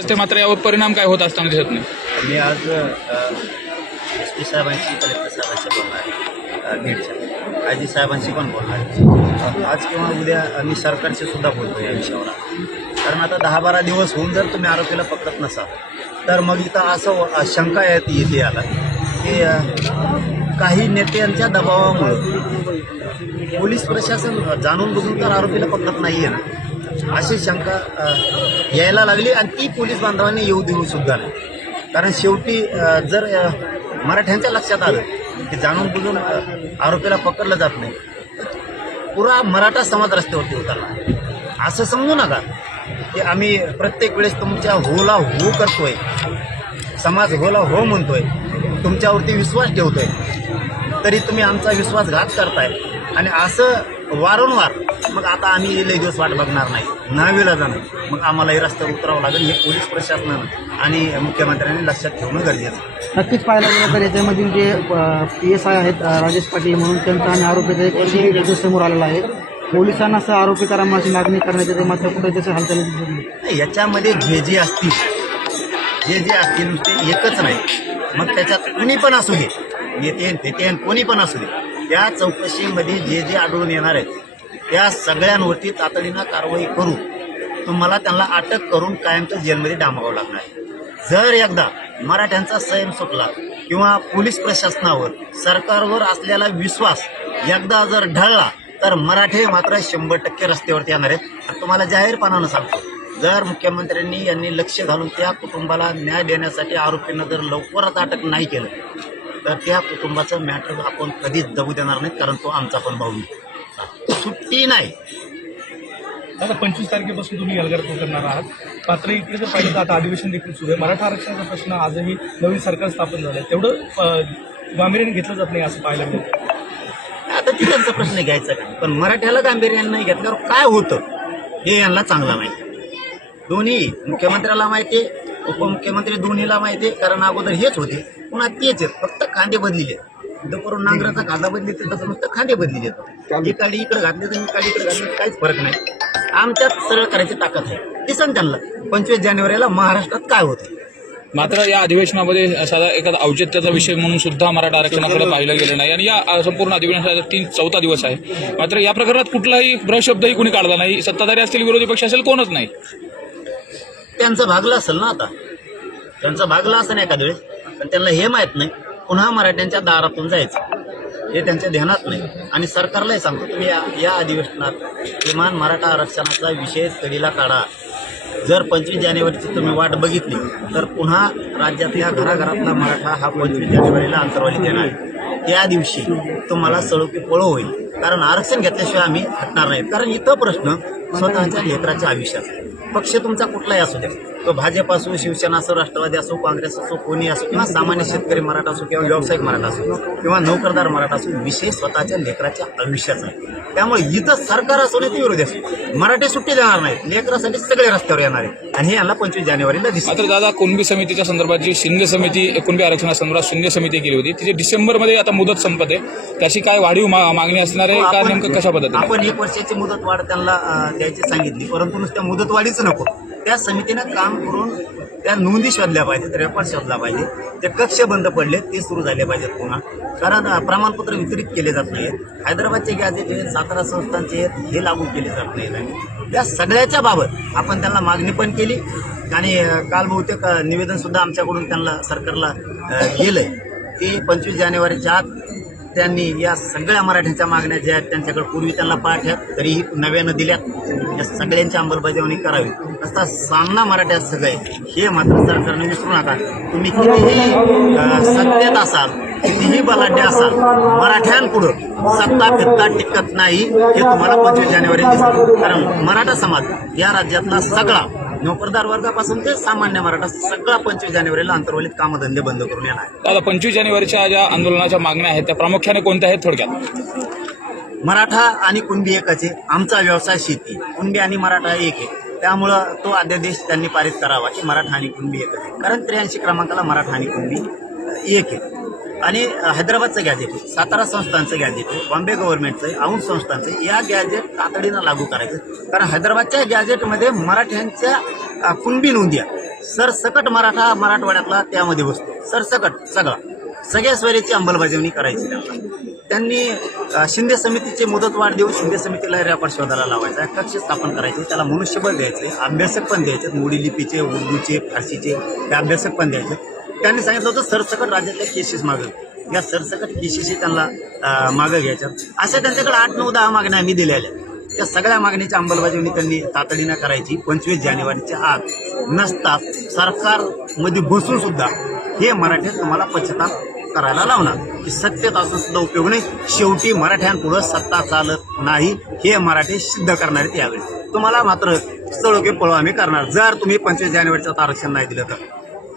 असते मात्र यावर परिणाम काय होत असताना दिसत नाही. मी आज एस पी साहेबांशी कलेक्टर साहेबांशी बोलणार आहे. बीडच्या. आय जी साहेबांशी पण बोलणार आहे. आज किंवा उद्या मी सरकारशी सुद्धा बोलतो या विषयावर. कारण आता दहा बारा दिवस होऊन जर तुम्ही आरोपीला पकडत नसाल तर मग इथं असं शंका येत येते आला की अ, काही नेत्यांच्या दबावामुळं पोलीस प्रशासन जाणून बुजून तर आरोपीला पकडत नाही आहे ना. अशी शंका यायला लागली आणि ती पोलीस बांधवांनी येऊ देऊ सुद्धा नाही. कारण शेवटी जर मराठ्यांच्या लक्षात आलं की जाणून बुजून आरोपीला पकडलं जात नाही पुरा मराठा समाज रस्त्यावरती उतरला. असं समजू नका की आम्ही प्रत्येक वेळेस तुमच्या होला हो करतोय समाज होला हो म्हणतोय तुमच्यावरती विश्वास ठेवतोय तरी तुम्ही आमचा विश्वासघात करताय. आणि असं वारंवार मग आता आम्ही लई दिवस वाट बघणार नाही. नावीला जाणार. मग आम्हाला हे रस्त्यावर उतरावं लागेल हे पोलीस प्रशासनानं आणि मुख्यमंत्र्यांनी लक्षात ठेवणं गरजेचं. नक्कीच पाहायला गेलं तर याच्यामधील जे पी एस आय आहेत राजेश पाटील म्हणून त्यांचा आणि आरोपीचा एक व्हिडिओ समोर आलेला आहे. पोलिसांना असं आरोपी करा माझी मागणी करण्यात येते मात्र कुठे त्याची हालचाली याच्यामध्ये जे जे असतील जे जे असतील नुसते एकच नाही. मग त्याच्यात कुणी पण असू दे. नेते नेते कोणी पण असू दे. त्या चौकशीमध्ये जे जे आढळून येणार आहेत त्या सगळ्यांवरती तातडीनं कारवाई करू. तुम्हाला त्यांना अटक करून कायमचं जेलमध्ये डांबावं लागणार आहे. जर एकदा मराठ्यांचा संयम सुटला किंवा पोलीस प्रशासनावर सरकारवर असलेला विश्वास एकदा जर ढळला तर मराठे मात्र शंभर टक्के रस्त्यावरती येणार आहेत. तुम्हाला जाहीरपणानं सांगतो जर मुख्यमंत्र्यांनी यांनी लक्ष घालून त्या कुटुंबाला न्याय देण्यासाठी आरोपींना जर लवकरच अटक नाही केलं तर त्या कुटुंबाचं मॅटर आपण कधीच दबू देणार नाही कारण तो आमचा पण भाऊ नाही सुट्टी नाही. आता पंचवीस तारखेपासून तुम्ही एल्गार करणार आहात. मात्र इकडे जर तर आता अधिवेशन देखील सुरू आहे. मराठा आरक्षणाचा प्रश्न आजही नवीन सरकार स्थापन झालं आहे तेवढं गांभीर्याने घेतलं जात नाही असं पाहायला मिळतं. आता ती त्यांचा प्रश्न घ्यायचा का? पण मराठ्याला गांभीर्यानं नाही घेतल्यावर काय होतं? हे यांना चांगला माहिती दोन्ही मुख्यमंत्र्याला माहिती आहे उपमुख्यमंत्री दोन्हीला माहिती आहे कारण अगोदर हेच होते. पुन्हा तेच आहेत. फक्त खांदे बदलिले करून नांगराचा खांदा बदली तसं नुसतं खांदे बदली देतो. इकडे इकडे घातले तर इकडे इकडे घातले काहीच फरक नाही. आमच्यात सरळ करायची ताकद आहे. दिसन त्यांना. पंचवीस जानेवारीला महाराष्ट्रात काय होतं? मात्र या अधिवेशनामध्ये साधा एखादा औचित्याचा विषय म्हणून सुद्धा मराठा आरक्षणाकडे पाहिलं गेलं नाही. आणि या संपूर्ण अधिवेशनाचा तीन चौथा दिवस आहे. मात्र या प्रकरणात कुठलाही भ्रशब्दही कुणी काढला नाही. सत्ताधारी असतील विरोधी पक्ष असेल कोणच नाही. त्यांचं भागलं असेल ना आता. त्यांचं भागलं असेल एखाद्या वेळेस. पण त्यांना हे माहीत नाही. पुन्हा मराठ्यांच्या दारातून जायचं. हे त्यांच्या ध्यानात नाही. आणि सरकारलाही सांगतो तुम्ही या या अधिवेशनात किमान मराठा आरक्षणाचा विषय तडीला काढा. जर पंचवीस जानेवारीची तुम्ही वाट बघितली तर पुन्हा राज्यातल्या घराघरातला मराठा हा पंचवीस जानेवारीला अंतरवाली देणार आहे. त्या दिवशी तुम्हाला सळोकी पळो होईल. कारण आरक्षण घेतल्याशिवाय आम्ही हटणार नाही. कारण इथं प्रश्न स्वतःच्या लेकराच्या आयुष्याचा पक्ष तुमचा कुठलाही असू द्या. तो भाजप असो शिवसेना असो राष्ट्रवादी असो काँग्रेस असो कोणी असो किंवा सामान्य शेतकरी मराठा असो किंवा व्यावसायिक मराठा असो किंवा नोकरदार मराठा असो विषय स्वतःच्या लेकराच्या आयुष्याचा आहे. त्यामुळे इथं सरकार असो नाही ती विरोधी असो. मराठी सुट्टी देणार नाही. लेकरासाठी सगळे रस्त्यावर येणार आहे. आणि हे यांना पंचवीस जानेवारीला दिसतं मात्र दादा कुणबी समितीच्या संदर्भात जी शिंदे समिती कुणबी आरक्षणासंदर्भात शिंदे समिती केली होती तिची डिसेंबरमध्ये आता मुदत संपत आहे. त्याची काय वाढीव मागणी असणार आहे का नेमकं कशा पद्धतीने? आपण एक वर्षाची मुदत वाढ त्यांना द्यायची सांगितली परंतु नुसत्या मुदत वाढीच नको. त्या समितीनं काम करून त्या नोंदी शोधल्या पाहिजेत रेकॉर्ड शोधला पाहिजे. ते कक्ष बंद पडले ते सुरू झाले पाहिजेत पुन्हा. कारण प्रमाणपत्र वितरित केले जात नाहीत हैदराबादचे गॅजेट आहेत सातारा संस्थांचे आहेत हे लागू केले जात नाहीत. आणि त्या सगळ्याच्या बाबत आपण त्यांना मागणी पण केली. आणि काल बहुतेक निवेदनसुद्धा आमच्याकडून त्यांना सरकारला गेलं ते पंचवीस जानेवारीच्या आत त्यांनी या सगळ्या मराठ्यांच्या मागण्या ज्या आहेत त्यांच्याकडे पूर्वी त्यांना पाठ्या तरीही नव्यानं दिल्यात या सगळ्यांची अंमलबजावणी करावी. असा सामना मराठ्यात सगळे हे मात्र सरकारने विसरू नका. तुम्ही कितीही सत्तेत असाल कितीही बलाढ्य असाल मराठ्यांपुढं सत्ता फिरता टिकत नाही हे तुम्हाला पंचवीस जानेवारी दिसतं. कारण मराठा समाज या राज्यातला सगळा नोकरदार वर्गापासून ते सामान्य मराठा सगळा पंचवीस जानेवारीला अंतर्वलित कामधंदे बंद करून येणार आहे. दादा पंचवीस जानेवारीच्या ज्या आंदोलनाच्या मागण्या आहेत त्या प्रामुख्याने कोणत्या आहेत थोडक्यात? मराठा आणि कुणबी एकच आमचा व्यवसाय शेती. कुणबी आणि मराठा एक आहे. त्यामुळं तो अध्यादेश त्यांनी पारित करावा की मराठा आणि कुणबी एकच आहे. कारण त्र्याऐंशी क्रमांकाला मराठा आणि कुणबी एक आहे. आणि हैदराबादचं गॅजेट आहे. सातारा संस्थांचं गॅजेट आहे. बॉम्बे गव्हर्नमेंटचं आहे. औंध संस्थांचं आहे. या गॅजेट तातडीनं लागू करायचं. कारण हैदराबादच्या गॅजेटमध्ये मराठ्यांच्या कुणबी नोंदी सरसकट मराठा मराठवाड्यातला त्यामध्ये बसतो. सरसकट सगळा. सगळ्या स्वरेची अंमलबजावणी करायची त्यांना त्यांनी शिंदे समितीची मुदतवाढ देऊन शिंदे समितीला रॅपर शोधायला लावायचा. कक्ष स्थापन करायचे. त्याला मनुष्यबळ द्यायचे. अभ्यासक पण द्यायचे. मोडी लिपीचे उर्दूचे फारसीचे ते अभ्यासक पण द्यायचे. त्यांनी सांगितलं होतं सरसकट राज्यातल्या केसेस मागं या सरसकट केसेसही त्यांना मागं घ्यायच्या अशा त्यांच्याकडे आठ नऊ दहा मागण्या आम्ही दिलेल्या त्या सगळ्या मागणीची अंमलबजावणी त्यांनी तातडीनं करायची. पंचवीस जानेवारीच्या आत नसता सरकारमध्ये बसून सुद्धा हे मराठीत तुम्हाला पश्चाताप करायला लावणार. की सत्तेत असून सुद्धा उपयोग नाही. शेवटी मराठ्यांपुढं सत्ता चालत नाही. हे मराठी सिद्ध करणार आहेत यावेळी. तुम्हाला मात्र स्थळोके पळो आम्ही करणार. जर तुम्ही पंचवीस जानेवारीचं आरक्षण नाही दिलं तर.